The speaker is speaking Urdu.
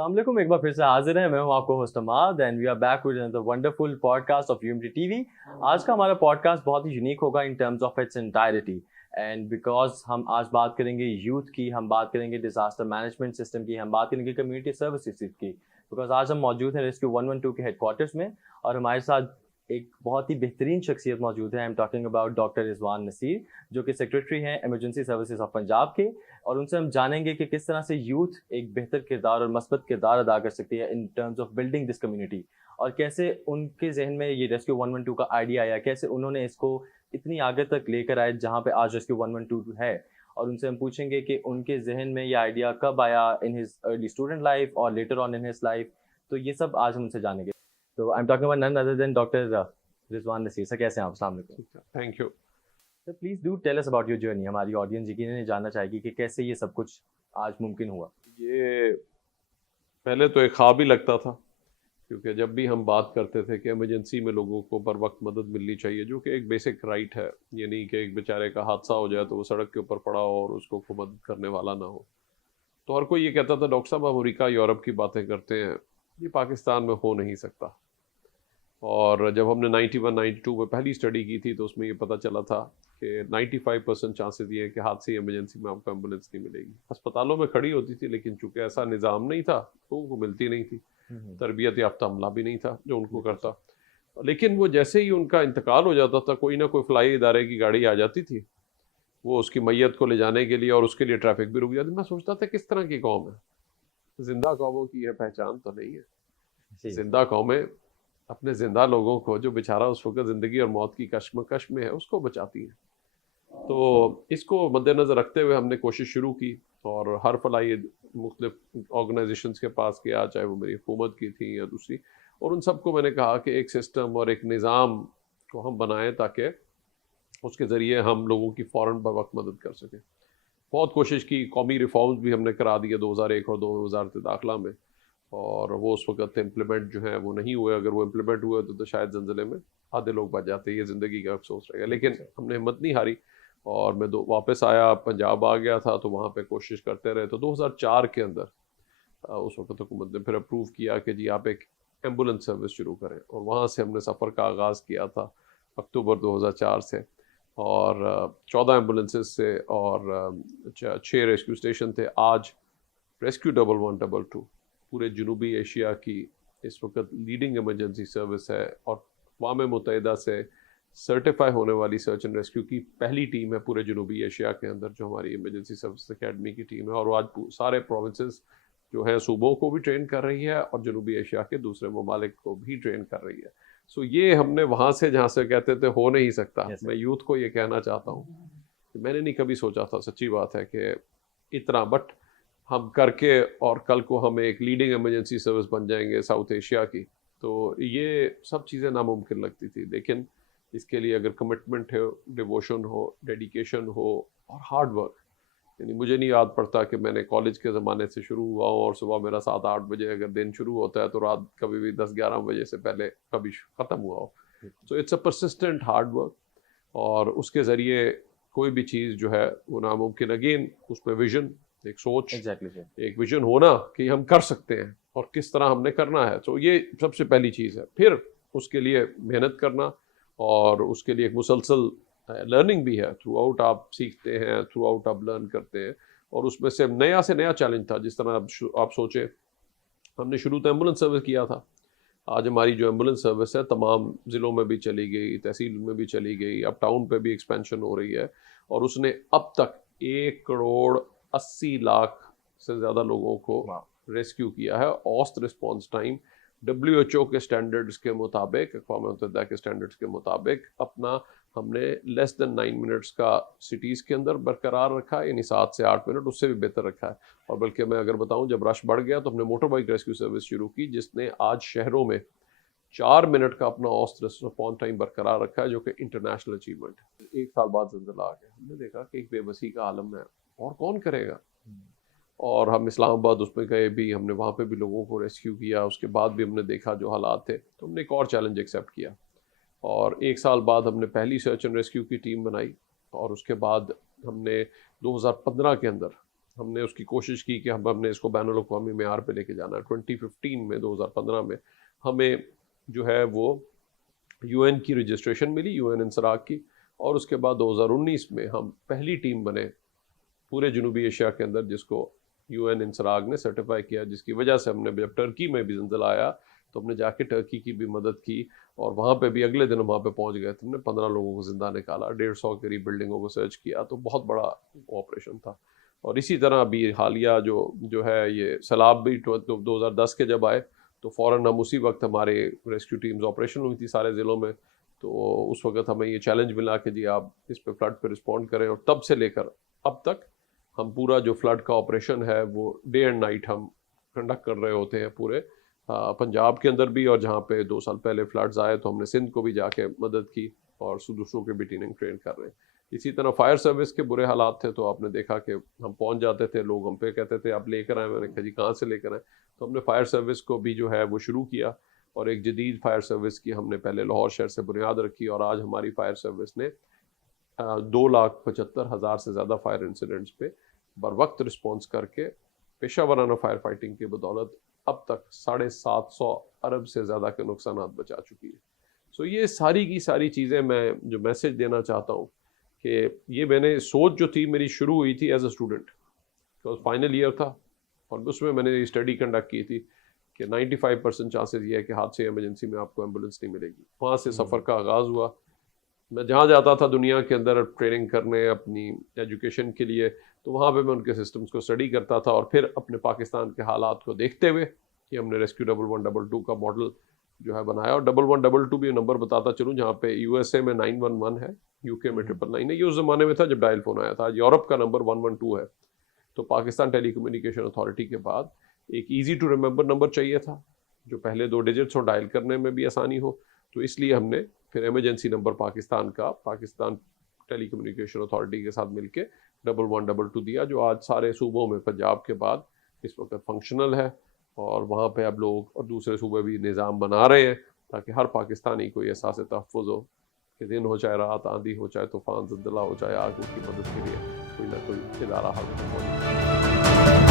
السلام علیکم، ایک بار پھر سے حاضر ہیں. میں ہوں آپ کو host Imad and we are back with another wonderful podcast of UMT TV. آج کا ہمارا پوڈ کاسٹ بہت ہی یونیک ہوگا in terms of its entirety and because ہم آج بات کریں گے یوتھ کی، ہم بات کریں گے ڈیزاسٹر مینجمنٹ سسٹم کی، ہم بات کریں گے کمیونٹی سروسز کی. بیکاز آج ہم موجود ہیں ریسکیو 112 کے ہیڈ کوارٹرز میں اور ہمارے ساتھ ایک بہت ہی بہترین شخصیت موجود ہے. I am talking about doctor Rizwan Naseer جو کہ سیکریٹری ہیں ایمرجنسی سروسز آف پنجاب کے، اور ان سے ہم جانیں گے کہ کس طرح سے یوتھ ایک بہتر کردار اور مثبت کردار ادا کر سکتی ہے in terms of building this community, اور کیسے ان کے ذہن میں یہ ریسکیو 112 کا آئیڈیا آیا، کیسے انہوں نے اس کو اتنی آگے تک لے کر آئے جہاں پہ آج ریسکیو 112 ہے. اور ان سے ہم پوچھیں گے کہ ان کے ذہن میں یہ آئیڈیا کب آیا، in his early student life اور later on in his life. تو یہ سب آج ہم ان سے جانیں گے. تو I am talking about none other than doctor Rizwan Naseer. Sir کیسے ہیں آپ؟ السلام علیکم. Thank you sir please do tell us about your journey. ہماری آڈینس یقیناً جاننا چاہے گی کہ کیسے یہ سب کچھ آج ممکن ہوا. یہ پہلے تو ایک خواب ہی لگتا تھا، کیونکہ جب بھی ہم بات کرتے تھے کہ ایمرجنسی میں لوگوں کو بر وقت مدد ملنی چاہیے، جو کہ ایک بیسک رائٹ ہے، یہ نہیں کہ ایک بیچارے کا حادثہ ہو جائے تو وہ سڑک کے اوپر پڑا ہو اور اس کو کوئی مدد کرنے والا نہ ہو. تو ہر کوئی یہ کہتا تھا ڈاکٹر صاحب امریکہ یورپ کی باتیں کرتے ہیں، یہ پاکستان میں ہو نہیں سکتا. اور جب ہم نے 91 92 میں پہلی اسٹڈی کی تھی تو اس میں یہ پتہ چلا تھا کہ 95% چانسز یہ ہے کہ حادثے ایمرجنسی میں آپ کو ایمبولینس نہیں ملے گی. ہسپتالوں میں کھڑی ہوتی تھی لیکن چونکہ ایسا نظام نہیں تھا تو ان کو ملتی نہیں تھی، تربیت یافتہ عملہ بھی نہیں تھا جو ان کو کرتا. لیکن وہ جیسے ہی ان کا انتقال ہو جاتا تھا، کوئی نہ کوئی فلاحی ادارے کی گاڑی آ جاتی تھی، وہ اس کی میت کو لے جانے کے لیے، اور اس کے لیے ٹریفک بھی رک جاتی. میں سوچتا تھا کس طرح کی قوم ہے، زندہ قوموں کی یہ پہچان تو نہیں ہے. زندہ قومیں اپنے زندہ لوگوں کو، جو بیچارہ اس وقت زندگی اور موت کی کشمکش میں ہے، اس کو بچاتی ہیں. تو اس کو مد نظر رکھتے ہوئے ہم نے کوشش شروع کی اور ہر فلاحی مختلف آرگنائزیشنز کے پاس گیا، چاہے وہ میری حکومت کی تھی یا دوسری، اور ان سب کو میں نے کہا کہ ایک سسٹم اور ایک نظام کو ہم بنائیں تاکہ اس کے ذریعے ہم لوگوں کی فوراً بوقت مدد کر سکیں. بہت کوشش کی، قومی ریفارمز بھی ہم نے کرا دیے 2001 اور 2 میں وزارت داخلہ میں، اور وہ اس وقت امپلیمنٹ جو ہیں وہ نہیں ہوئے. اگر وہ امپلیمنٹ ہوئے تو شاید زلزلے میں آدھے لوگ بچ جاتے. یہ زندگی کا افسوس رہے گا، لیکن ہم نے ہمت نہیں ہاری اور میں واپس آیا، پنجاب آ گیا تھا تو وہاں پہ کوشش کرتے رہے. تو 2004 کے اندر اس وقت حکومت نے پھر اپروو کیا کہ جی آپ ایک ایمبولینس سروس شروع کریں، اور وہاں سے ہم نے سفر کا آغاز کیا تھا اکتوبر 2004 سے. اور 14 ایمبولینسز سے اور 6 ریسکیو اسٹیشن تھے. آج ریسکیو 1112 پورے جنوبی ایشیا کی اس وقت لیڈنگ ایمرجنسی سروس ہے، اور اقوام متحدہ سے سرٹیفائی ہونے والی سرچ اینڈ ریسکیو کی پہلی ٹیم ہے پورے جنوبی ایشیا کے اندر، جو ہماری ایمرجنسی سروس اکیڈمی کی ٹیم ہے. اور وہ آج سارے پروونسز جو ہیں صوبوں کو بھی ٹرین کر رہی ہے اور جنوبی ایشیا کے دوسرے ممالک کو بھی ٹرین کر رہی ہے. سو یہ ہم نے وہاں سے، جہاں سے کہتے تھے ہو نہیں سکتا، میں یوتھ کو یہ کہنا چاہتا ہوں کہ میں نے نہیں کبھی سوچا تھا، سچی بات ہے، کہ اتنا، بٹ ہم کر کے اور کل کو ہم ایک لیڈنگ ایمرجنسی سروس بن جائیں گے ساؤتھ ایشیا کی. تو یہ سب چیزیں ناممکن لگتی تھی، لیکن اس کے لیے اگر کمٹمنٹ ہو، ڈیووشن ہو، ڈیڈیکیشن ہو اور ہارڈ ورک. یعنی مجھے نہیں یاد پڑتا کہ میں نے کالج کے زمانے سے شروع ہوا ہوں اور صبح میرا 7-8 بجے اگر دن شروع ہوتا ہے تو رات کبھی بھی 10-11 بجے سے پہلے کبھی ختم ہوا ہو. So it's a persistent hard work, اور اس کے ذریعے کوئی بھی چیز جو ہے وہ ناممکن. اگین اس میں ویژن، ایک سوچ، ایک ویژن ہونا کہ ہم کر سکتے ہیں اور کس طرح ہم نے کرنا ہے. تو یہ سب سے پہلی چیز ہے. پھر اس کے لیے محنت کرنا، اور اس کے لیے ایک مسلسل لرننگ بھی ہے. تھرو آؤٹ آپ سیکھتے ہیں، تھرو آؤٹ آپ لرن کرتے ہیں، اور اس میں سے نیا چیلنج تھا. جس طرح آپ سوچیں، ہم نے شروع تو ایمبولینس سروس کیا تھا. آج ہماری جو ایمبولینس سروس ہے تمام ضلعوں میں بھی چلی گئی، تحصیل میں بھی چلی گئی، اب ٹاؤن پہ بھی ایکسپینشن ہو رہی ہے، اور اس نے اب تک 1,80,00,000 سے زیادہ لوگوں کو ریسکیو کیا ہے. اوسط رسپانس ٹائم WHO کے سٹینڈرڈز کے مطابق، اقوام متحدہ کے سٹینڈرڈز کے مطابق، اپنا ہم نے لیس دین 9 منٹس کا سٹیز کے اندر برقرار رکھا ہے، یعنی 7 سے 8 منٹ، اس سے بھی بہتر رکھا ہے. اور بلکہ میں اگر بتاؤں، جب رش بڑھ گیا تو ہم نے موٹر بائک ریسکیو سروس شروع کی، جس نے آج شہروں میں 4 منٹ کا اپنا اوسط رسپانس ٹائم برقرار رکھا ہے، جو کہ انٹرنیشنل اچیومنٹ ہے. 1 سال بعد زلزلہ آ گیا، ہم نے دیکھا کہ ایک بے بسی کا عالم ہے اور کون کرے گا. اور ہم اسلام آباد اس میں گئے بھی، ہم نے وہاں پہ بھی لوگوں کو ریسکیو کیا. اس کے بعد بھی ہم نے دیکھا جو حالات تھے، تو ہم نے ایک اور چیلنج ایکسیپٹ کیا، اور 1 سال بعد ہم نے پہلی سرچ اینڈ ریسکیو کی ٹیم بنائی. اور اس کے بعد ہم نے 2015 کے اندر ہم نے اس کی کوشش کی کہ ہم نے اس کو بین الاقوامی معیار پہ لے کے جانا ہے. 2015 میں 2015 میں ہمیں جو ہے وہ یو این کی رجسٹریشن ملی, یو این انسراغ کی, اور اس کے بعد 2019 میں ہم پہلی ٹیم بنے پورے جنوبی ایشیا کے اندر جس کو یو این انسراغ نے سرٹیفائی کیا, جس کی وجہ سے ہم نے جب ٹرکی میں بھی زلزلہ آیا تو ہم نے جا کے ٹرکی کی بھی مدد کی, اور وہاں پہ بھی اگلے دن وہاں پہ پہنچ گئے تھے. ہم نے 15 لوگوں کو زندہ نکالا, 150 قریب بلڈنگوں کو سرچ کیا, تو بہت بڑا آپریشن تھا. اور اسی طرح ابھی حالیہ جو ہے یہ سیلاب بھی 2010 کے جب آئے تو فوراً ہم اسی وقت ہمارے ریسکیو ٹیمز آپریشن ہوئی تھی سارے ضلعوں میں. تو اس وقت ہمیں یہ چیلنج ملا کہ جی آپ اس پہ فلڈ پہ رسپونڈ کریں, اور تب سے لے کر اب تک ہم پورا جو فلڈ کا آپریشن ہے وہ ڈے اینڈ نائٹ ہم کنڈکٹ کر رہے ہوتے ہیں پورے پنجاب کے اندر بھی, اور جہاں پہ 2 سال پہلے فلڈز آئے تو ہم نے سندھ کو بھی جا کے مدد کی اور دوسروں کے بھی ٹرین کر رہے ہیں. اسی طرح فائر سروس کے برے حالات تھے تو آپ نے دیکھا کہ ہم پہنچ جاتے تھے, لوگ ہم پہ کہتے تھے آپ لے کر آئے, میں نے کہا جی کہاں سے لے کر آئے, تو ہم نے فائر سروس کو بھی جو ہے وہ شروع کیا, اور ایک جدید فائر سروس کی ہم نے پہلے لاہور شہر سے بنیاد رکھی, اور آج ہماری فائر سروس نے 2,75,000 سے زیادہ فائر انسیڈنٹس پہ بر وقت رسپانس کر کے پیشہ ورانہ فائر فائٹنگ کی بدولت اب تک 750 ارب سے زیادہ کے نقصانات بچا چکی ہے. سو یہ ساری کی ساری چیزیں میں جو میسج دینا چاہتا ہوں کہ یہ میں نے سوچ جو تھی میری شروع ہوئی تھی as a student, final year تھا, اور اس میں نے اسٹڈی کنڈکٹ کی تھی کہ 95% چانسز یہ ہے کہ حادثے ایمرجنسی میں آپ کو ایمبولینس نہیں ملے گی. وہاں سے سفر کا آغاز ہوا. میں جہاں جاتا تھا دنیا کے اندر ٹریننگ کرنے اپنی ایجوکیشن کے لیے, تو وہاں پہ میں ان کے سسٹمز کو اسٹڈی کرتا تھا, اور پھر اپنے پاکستان کے حالات کو دیکھتے ہوئے کہ ہم نے ریسکیو 1122 کا ماڈل جو ہے بنایا. اور 1122 بھی نمبر بتاتا چلوں, جہاں پہ یو ایس اے میں 911 ہے, یو کے میں 999 ہے. یہ اس زمانے میں تھا جب ڈائل فون آیا تھا. یورپ کا نمبر 112 ہے. تو پاکستان ٹیلی کمیونیکیشن اتھارٹی کے بعد ایک ایزی ٹو ریممبر نمبر چاہیے تھا جو پہلے 2 ڈیجٹس ہو, ڈائل کرنے میں بھی آسانی ہو. تو اس لیے ہم نے پھر ایمرجنسی نمبر پاکستان کا پاکستان ٹیلی کمیونیکیشن اتھارٹی کے ساتھ مل کے 1122 دیا, جو آج سارے صوبوں میں پنجاب کے بعد اس وقت فنکشنل ہے, اور وہاں پہ اب لوگ اور دوسرے صوبے بھی نظام بنا رہے ہیں تاکہ ہر پاکستانی کو یہ احساس تحفظ ہو کہ دن ہو چاہے رات, آندھی ہو چاہے طوفان, زلزلہ ہو چاہے آگ, کی مدد کے لیے کوئی نہ کوئی ادارہ حاضر ہو.